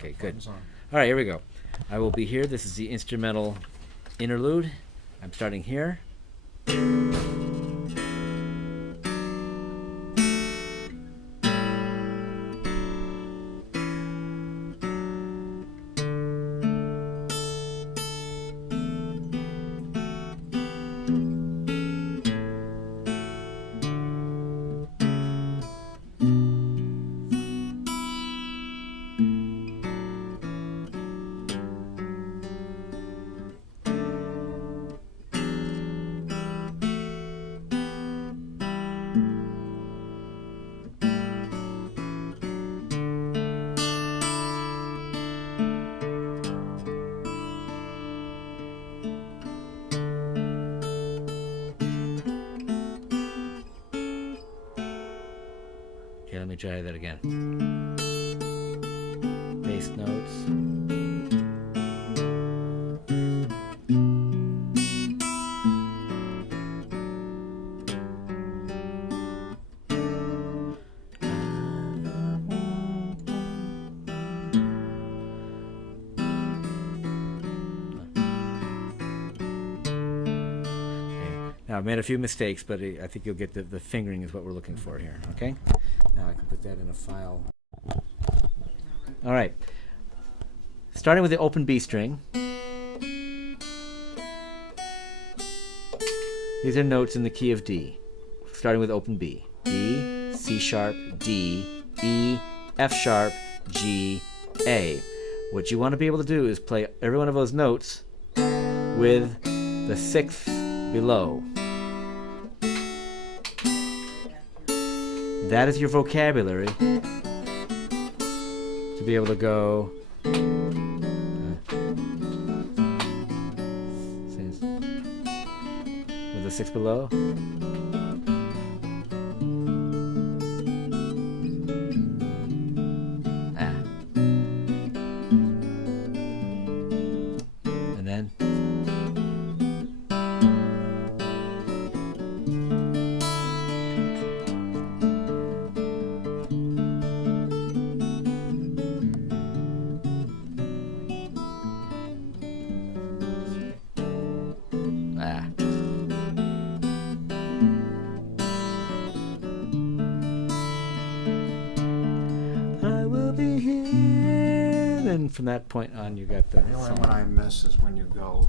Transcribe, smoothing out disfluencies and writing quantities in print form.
Okay, good. All right, here we go. I will be here. This is the instrumental interlude. I'm starting here. Okay, let me try that again. Bass notes. Now, I've made a few mistakes, but I think you'll get the fingering is what we're looking for here, okay? Now I can put that in a file. All right. Starting with the open B string. These are notes in the key of D. Starting with open B. B, C sharp, D, E, F sharp, G, A. What you want to be able to do is play every one of those notes with the sixth below. That is your vocabulary to be able to go with the sixth below. And then I will be here. And from that point on, you got the The only song. one I miss is when you go.